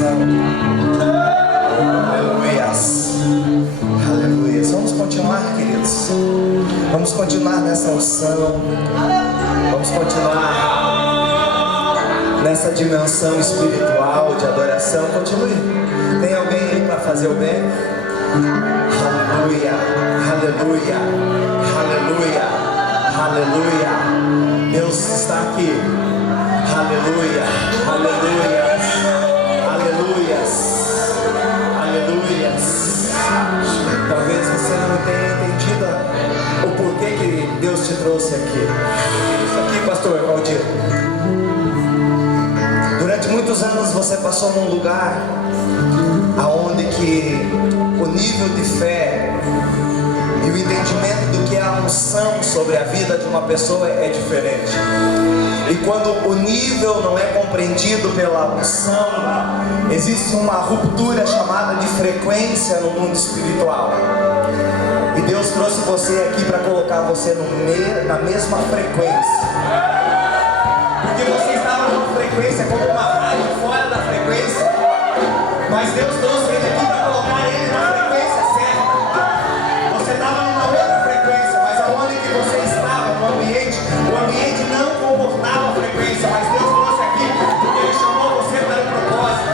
adoração. Aleluias. Aleluias. Vamos continuar, queridos. Vamos continuar nessa unção. Vamos continuar nessa dimensão espiritual de adoração. Continue. Tem alguém aí para fazer o bem? Aleluia. Aleluia. Aleluia. Aleluia. Deus está aqui. Aleluia. Aleluia. Aleluias. Aleluias. Talvez você não tenha entendido o porquê que Deus te trouxe aqui. Aqui, pastor Valdir. Durante muitos anos você passou num lugar aonde que o nível de fé e o entendimento do que é a unção sobre a vida de uma pessoa é diferente. E quando o nível não é compreendido pela unção, existe uma ruptura chamada de frequência no mundo espiritual. E Deus trouxe você aqui para colocar você na mesma frequência. Porque você estava numa frequência como uma rádio fora da frequência. Mas Deus trouxe ele aqui para colocar ele na frequência certa. Você estava numa outra frequência, mas aonde que você estava, no ambiente, o ambiente não comportava a frequência, mas Deus trouxe aqui porque Ele chamou você para um propósito.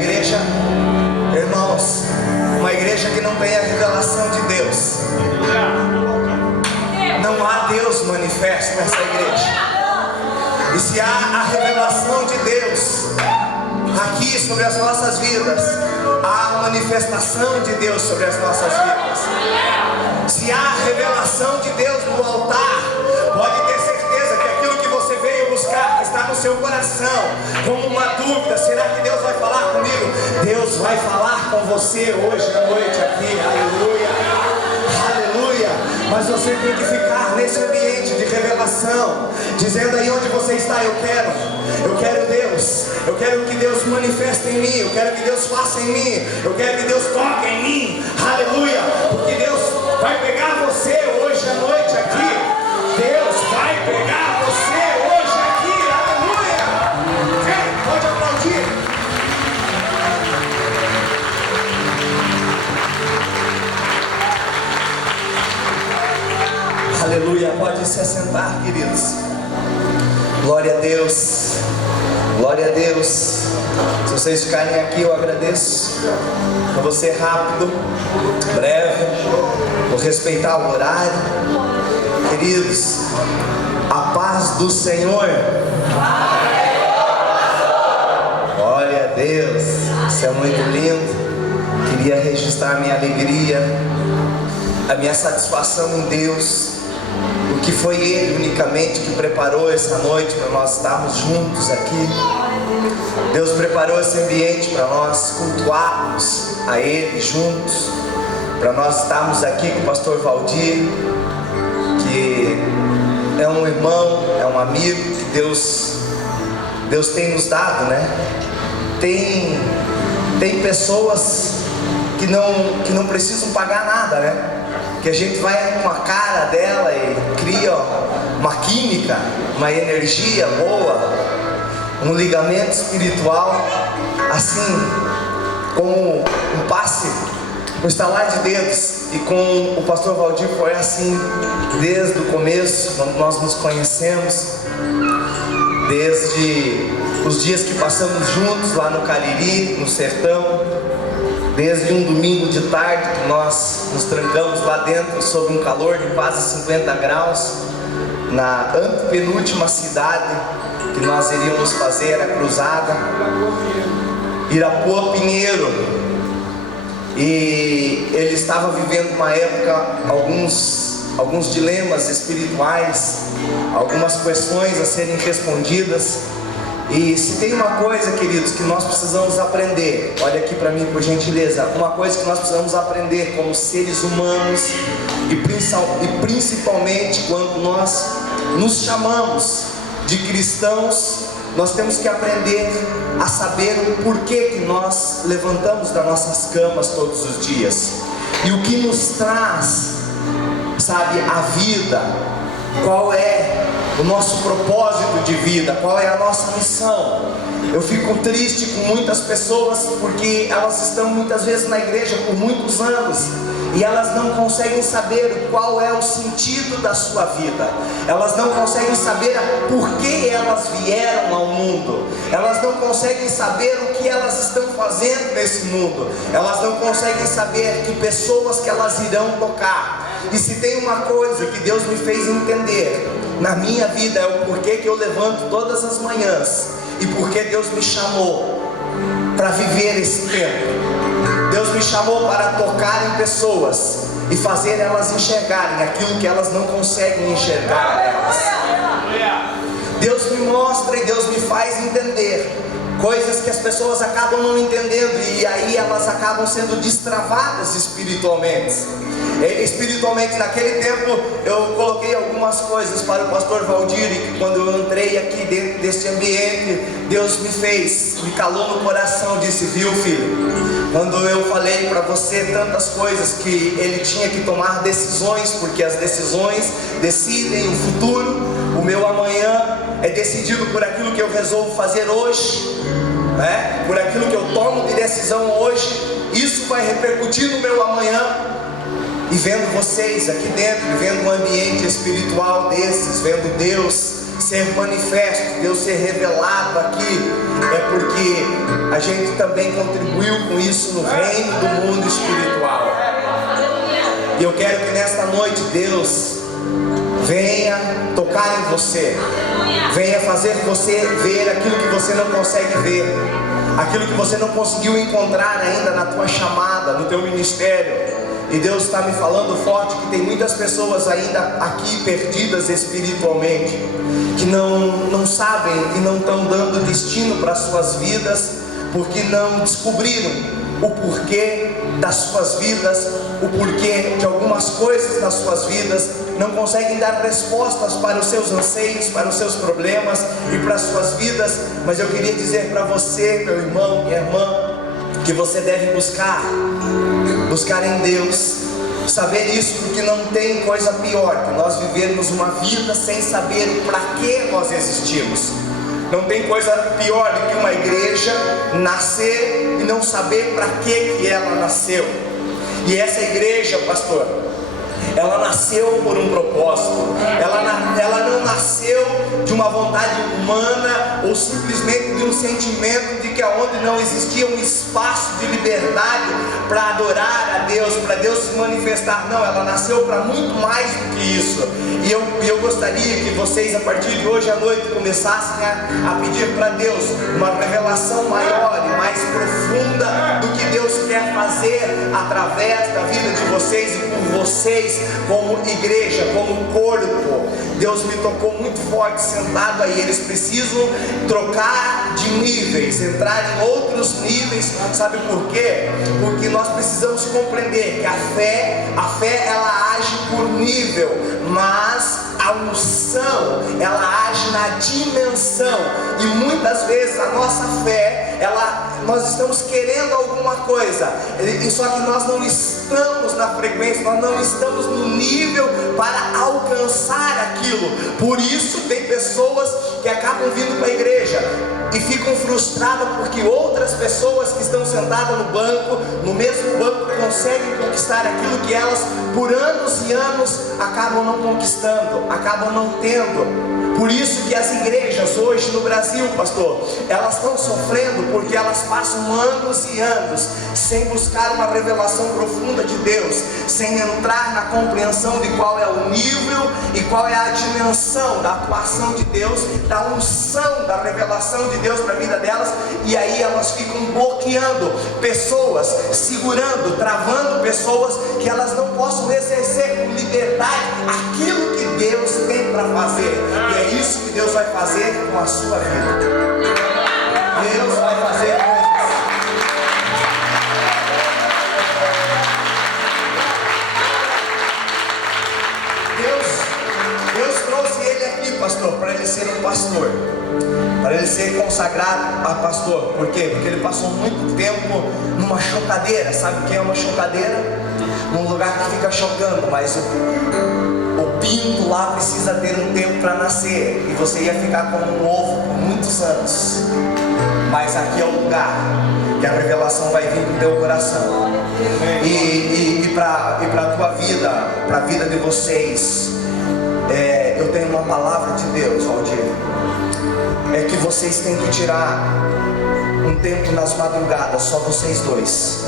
igreja, irmãos, uma igreja que não tem a revelação de Deus, não há Deus manifesto nessa igreja. E se há a revelação de Deus aqui sobre as nossas vidas, há a manifestação de Deus sobre as nossas vidas. Se há a revelação de Deus no altar, pode ter certeza que aquilo que você veio buscar, que está no seu coração, como uma dúvida: será que Deus vai falar comigo? Deus vai falar com você hoje à noite aqui, aleluia, aleluia. Mas você tem que ficar nesse ambiente de revelação, dizendo: aí onde você está, eu quero Deus, eu quero que Deus manifeste em mim, eu quero que Deus faça em mim, eu quero que Deus toque em mim, aleluia, porque Deus vai pegar você hoje à noite aqui, Deus vai pegar você hoje aqui, aleluia. Pode aplaudir. Aleluia, pode se assentar, queridos. Glória a Deus, glória a Deus. Se vocês ficarem aqui, eu agradeço. Eu vou ser rápido, breve, vou respeitar o horário. Queridos, a paz do Senhor. Glória a Deus, isso é muito lindo. Queria registrar minha alegria, a minha satisfação em Deus, porque foi Ele unicamente que preparou essa noite para nós estarmos juntos aqui. Deus preparou esse ambiente para nós cultuarmos a Ele juntos, para nós estarmos aqui com o pastor Valdir, que é um irmão, é um amigo que Deus tem nos dado, né? Tem pessoas que não precisam pagar nada, né? Que a gente vai com a cara dela e cria uma química, uma energia boa, um ligamento espiritual, assim como um passe, um estalar de dedos. E com o pastor Valdir foi assim desde o começo, quando nós nos conhecemos, desde os dias que passamos juntos lá no Cariri, no sertão, desde um domingo de tarde que nós nos trancamos lá dentro sob um calor de quase 50 graus, na antepenúltima cidade que nós iríamos fazer a cruzada, Irapuã Pinheiro. E ele estava vivendo uma época, alguns dilemas espirituais, algumas questões a serem respondidas. E se tem uma coisa, queridos, que nós precisamos aprender, olha aqui para mim por gentileza, uma coisa que nós precisamos aprender como seres humanos, e principalmente quando nós nos chamamos de cristãos, nós temos que aprender a saber o porquê que nós levantamos das nossas camas todos os dias, e o que nos traz, sabe, a vida, qual é o nosso propósito de vida, qual é a nossa missão. Eu fico triste com muitas pessoas porque elas estão muitas vezes na igreja por muitos anos e elas não conseguem saber qual é o sentido da sua vida, elas não conseguem saber por que elas vieram ao mundo, elas não conseguem saber o que elas estão fazendo nesse mundo, elas não conseguem saber que pessoas que elas irão tocar. E se tem uma coisa que Deus me fez entender na minha vida, é o porquê que eu levanto todas as manhãs e porque Deus me chamou para viver esse tempo. Deus me chamou para tocar em pessoas e fazer elas enxergarem aquilo que elas não conseguem enxergar nelas. Deus me mostra e Deus me faz entender coisas que as pessoas acabam não entendendo, e aí elas acabam sendo destravadas espiritualmente. Naquele tempo eu coloquei algumas coisas para o pastor Valdir, e quando eu entrei aqui dentro deste ambiente, Deus me calou no coração, disse: viu, filho, quando eu falei para você tantas coisas que ele tinha que tomar decisões, porque as decisões decidem o futuro, o meu amanhã é decidido por aquilo que eu resolvo fazer hoje, né? Por aquilo que eu tomo de decisão hoje, isso vai repercutir no meu amanhã. E vendo vocês aqui dentro, vendo um ambiente espiritual desses, vendo Deus ser manifesto, Deus ser revelado aqui, é porque a gente também contribuiu com isso no reino do mundo espiritual. E eu quero que nesta noite Deus venha tocar em você, venha fazer você ver aquilo que você não consegue ver, aquilo que você não conseguiu encontrar ainda na tua chamada, no teu ministério. E Deus está me falando forte que tem muitas pessoas ainda aqui perdidas espiritualmente, que não sabem e não estão dando destino para as suas vidas, porque não descobriram o porquê das suas vidas, o porquê de algumas coisas nas suas vidas, não conseguem dar respostas para os seus anseios, para os seus problemas e para as suas vidas. Mas eu queria dizer para você, meu irmão, minha irmã, que você deve buscar em Deus, saber isso, porque não tem coisa pior que nós vivermos uma vida sem saber para que nós existimos. Não tem coisa pior do que uma igreja nascer e não saber para que ela nasceu. E essa igreja, pastor, ela nasceu por um propósito. Ela não nasceu de uma vontade humana ou simplesmente de um sentimento de que aonde não existia um espaço de liberdade para adorar a Deus, para Deus se manifestar. Não, ela nasceu para muito mais do que isso. E eu gostaria que vocês, a partir de hoje à noite, começassem a pedir para Deus uma revelação maior e mais profunda do que Deus quer fazer através da vida de vocês e por vocês, como igreja, como corpo. Deus me tocou muito forte sentado aí. Eles precisam trocar de níveis, entrar em outros níveis. Sabe por quê? Porque nós precisamos compreender que a fé ela age por nível, mas a unção ela age na dimensão. E muitas vezes a nossa fé, nós estamos querendo alguma coisa, só que nós não estamos na frequência, nós não estamos no nível para alcançar aquilo. Por isso tem pessoas que acabam vindo para a igreja e ficam frustradas porque outras pessoas que estão sentadas no mesmo banco, conseguem conquistar aquilo que elas por anos e anos acabam não conquistando, acabam não tendo. Por isso que as igrejas hoje no Brasil, pastor, elas estão sofrendo porque elas passam anos e anos sem buscar uma revelação profunda de Deus, sem entrar na compreensão de qual é o nível e qual é a dimensão da atuação de Deus, da unção, da revelação de Deus para a vida delas. E aí elas ficam bloqueando pessoas, segurando, travando pessoas, que elas não possam exercer com liberdade aquilo que Deus tem para fazer. E é isso que Deus vai fazer com a sua vida. Deus vai fazer com Deus trouxe ele aqui, pastor, para ele ser um pastor, para ele ser consagrado a pastor. Por quê? Porque ele passou muito tempo numa chocadeira. Sabe o que é uma chocadeira? Num lugar que fica chocando, mas o pinto lá precisa ter um tempo para nascer, e você ia ficar como um ovo por muitos anos. Mas aqui é o lugar que a revelação vai vir pro teu coração. E para a tua vida, para a vida de vocês, eu tenho uma palavra de Deus, Valdir. É que vocês têm que tirar um tempo nas madrugadas, só vocês dois,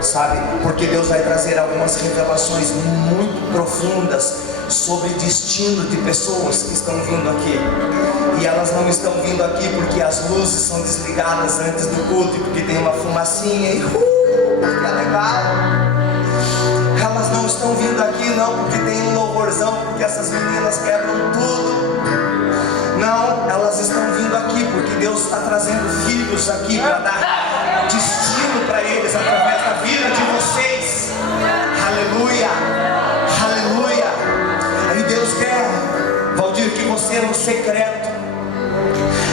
sabe? Porque Deus vai trazer algumas revelações muito profundas sobre destino de pessoas que estão vindo aqui. E elas não estão vindo aqui porque as luzes são desligadas antes do culto, porque tem uma fumacinha e que é legal. Elas não estão vindo aqui não porque tem um louvorzão, porque essas meninas quebram tudo. Não, elas estão vindo aqui porque Deus está trazendo filhos aqui para dar destino para eles através da vida de vocês. Aleluia, aleluia. Aí Deus quer, Valdir, que você no secreto,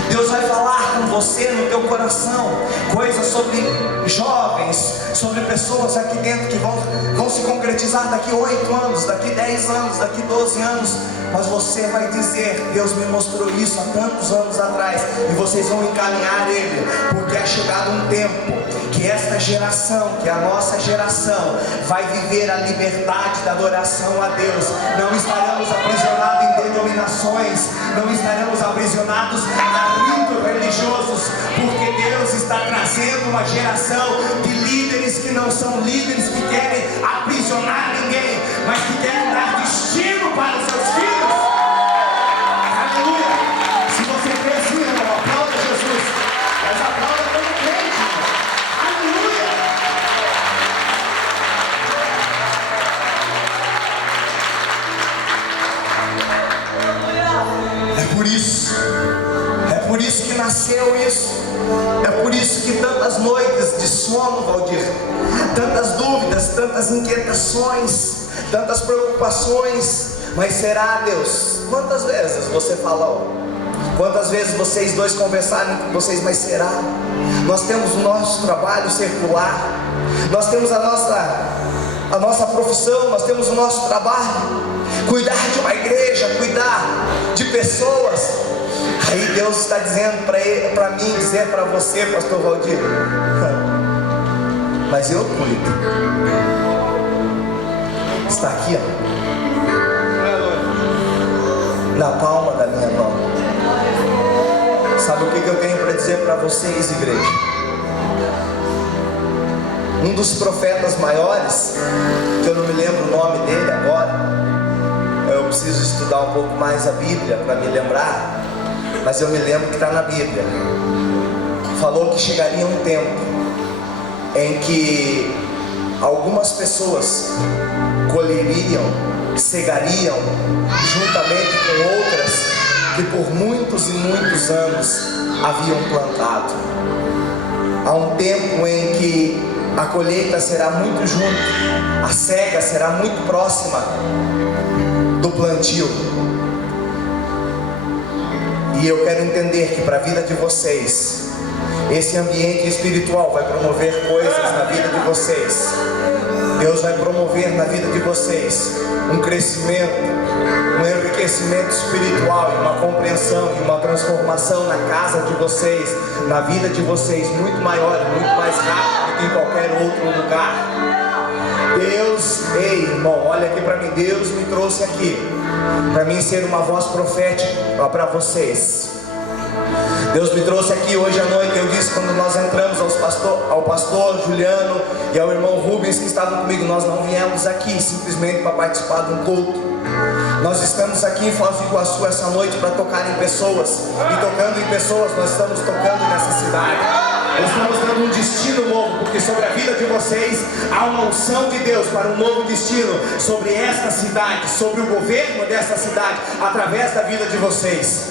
Deus vai falar com você no teu coração coisas sobre jovens, sobre pessoas aqui dentro que vão se concretizar daqui 8 anos, daqui 10 anos, daqui 12 anos. Mas você vai dizer: Deus me mostrou isso há tantos anos atrás. E vocês vão encaminhar ele, porque é chegado um tempo que esta geração, que a nossa geração, vai viver a liberdade da adoração a Deus. Não estaremos aprisionados em denominações, não estaremos aprisionados a ritos religiosos, porque Deus está trazendo uma geração de líderes que não são líderes que querem aprisionar ninguém, mas que querem dar destino para os seus filhos. Aleluia! Se você crê assim, irmão, aplauda Jesus, mas aplauda como crente. Aleluia! É por isso que nasceu isso. É por isso que tantas noites de sono, Valdir, tantas dúvidas, tantas inquietações, tantas preocupações. Mas será, Deus? Quantas vezes você falou? Quantas vezes vocês dois conversaram com vocês? Mas será? Nós temos o nosso trabalho circular, nós temos a nossa profissão, nós temos o nosso trabalho, cuidar de uma igreja, cuidar de pessoas. Aí Deus está dizendo para mim, dizer para você, pastor Valdir, mas eu cuido. Está aqui, ó, na palma da minha mão. Sabe o que eu tenho para dizer para vocês, igreja? Um dos profetas maiores, que eu não me lembro o nome dele agora, eu preciso estudar um pouco mais a Bíblia para me lembrar, mas eu me lembro que está na Bíblia. Falou que chegaria um tempo em que algumas pessoas colheriam, cegariam, juntamente com outras que por muitos e muitos anos haviam plantado. Há um tempo em que a colheita será muito junto, a cega será muito próxima do plantio. E eu quero entender que para a vida de vocês, esse ambiente espiritual vai promover coisas na vida de vocês. Deus vai promover na vida de vocês um crescimento, um enriquecimento espiritual, uma compreensão e uma transformação na casa de vocês, na vida de vocês, muito maior e muito mais rápido do que em qualquer outro lugar. Deus, ei irmão, olha aqui para mim, Deus me trouxe aqui para mim ser uma voz profética para vocês. Deus me trouxe aqui hoje à noite. Eu disse quando nós entramos ao pastor Juliano e ao irmão Rubens que estavam comigo, nós não viemos aqui simplesmente para participar de um culto. Nós estamos aqui em Foz do Iguaçu essa noite para tocar em pessoas. E tocando em pessoas, nós estamos tocando nessa cidade. Nós estamos dando um destino novo, porque sobre a vida de vocês há uma unção de Deus para um novo destino sobre esta cidade, sobre o governo desta cidade, através da vida de vocês.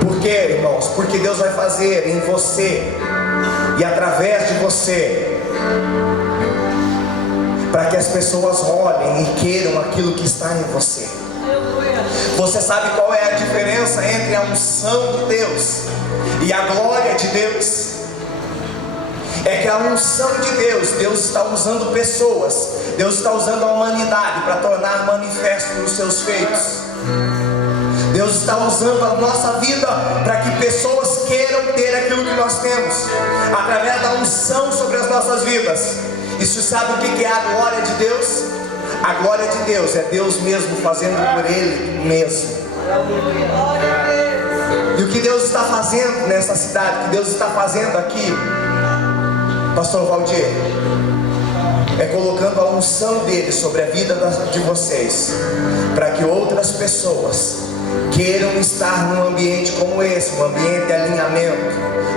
Por quê, irmãos? Porque Deus vai fazer em você e através de você, para que as pessoas olhem e queiram aquilo que está em você. Você sabe qual é a diferença entre a unção de Deus e a glória de Deus? É que a unção de Deus, Deus está usando pessoas, Deus está usando a humanidade para tornar manifesto os seus feitos. Deus está usando a nossa vida para que pessoas queiram ter aquilo que nós temos, através da unção sobre as nossas vidas. Isso sabe o que é a glória de Deus? A glória de Deus é Deus mesmo fazendo por Ele mesmo. E o que Deus está fazendo nessa cidade, o que Deus está fazendo aqui, pastor Valdir, é colocando a unção dele sobre a vida de vocês, para que outras pessoas queiram estar num ambiente como esse, um ambiente de alinhamento,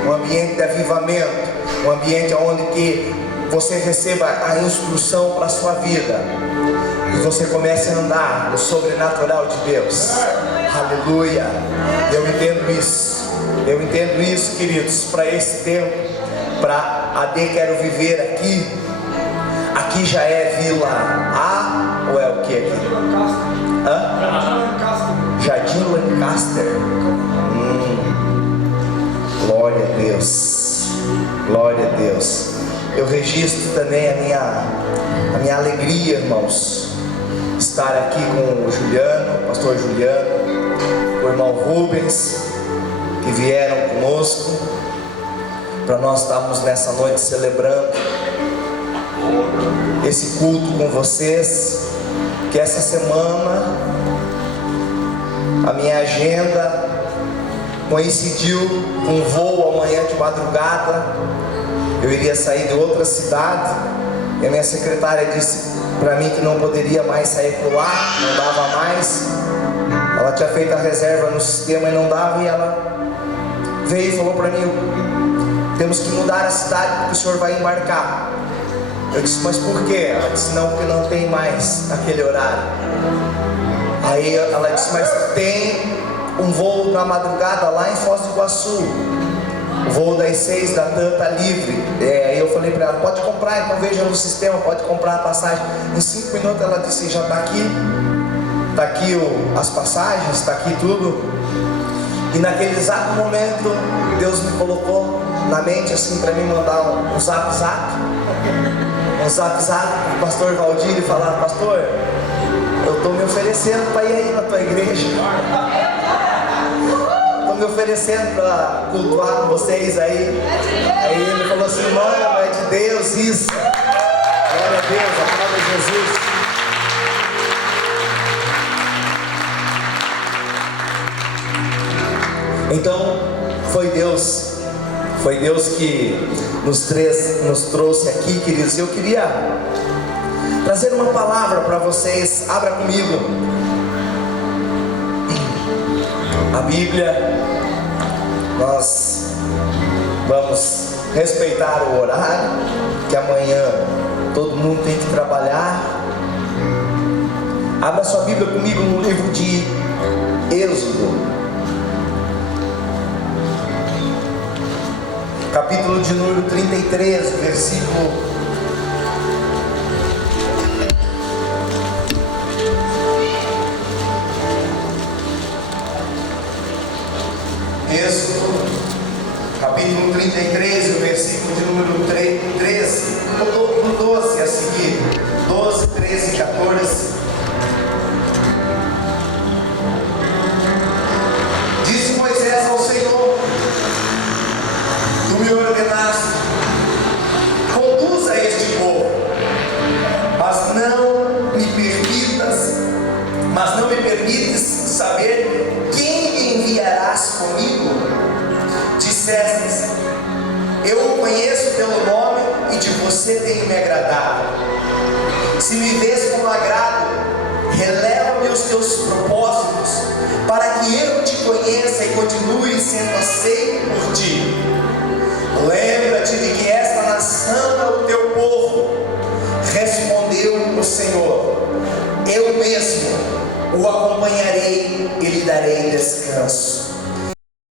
um ambiente de avivamento, um ambiente onde que você receba a instrução para a sua vida e você comece a andar no sobrenatural de Deus. Aleluia! Eu entendo isso, queridos, para esse tempo, para AD Quero Viver aqui. Aqui já é Vila A ou é o que aqui? Jardim Lancaster. Glória a Deus. Glória a Deus. Eu registro também a minha alegria, irmãos, estar aqui com o Juliano, o pastor Juliano, o irmão Rubens, que vieram conosco. para nós estarmos nessa noite celebrando esse culto com vocês. Que essa semana a minha agenda coincidiu com um voo amanhã de madrugada. Eu iria sair de outra cidade e a minha secretária disse para mim que não poderia mais sair por lá, não dava mais. Ela tinha feito a reserva no sistema e não dava, e ela veio e falou para mim: temos que mudar a cidade porque o senhor vai embarcar. Eu disse: mas por quê? Ela disse: não, porque não tem mais aquele horário. Aí ela disse: mas tem um voo na madrugada lá em Foz do Iguaçu, o voo das 6 da TAM está livre. Aí eu falei para ela: pode comprar, então veja no sistema, pode comprar a passagem. Em 5 minutos ela disse: já está aqui, as passagens, está aqui tudo. E naquele exato momento Deus me colocou na mente assim para mim mandar um zap para o pastor Valdir e falar: pastor, eu estou me oferecendo para ir aí na tua igreja, estou me oferecendo para cultuar com vocês aí. Aí ele falou assim: mano, é de Deus isso. Glória a Deus, a palavra de Jesus. Então foi Deus que nos trouxe aqui, queridos. Eu queria trazer uma palavra para vocês. Abra comigo a Bíblia. Nós vamos respeitar o horário, que amanhã todo mundo tem que trabalhar. Abra sua Bíblia comigo no livro de Êxodo, capítulo de número 33, versículo Êxodo, capítulo 33, o versículo de número 13, no 12 a seguir, 12, 13 e 14. Disse Moisés ao Senhor: tu me ordenaste, conduza este povo, mas não me permites saber quem enviarás comigo. Dissestes: eu o conheço pelo nome e de você tenho me agradado. Se me vês com agrado, releva-me os teus propósitos, para que eu te conheça e continue sendo aceito por ti. Lembra-te de que esta nação é o teu povo. Respondeu o Senhor: eu mesmo o acompanharei e lhe darei descanso.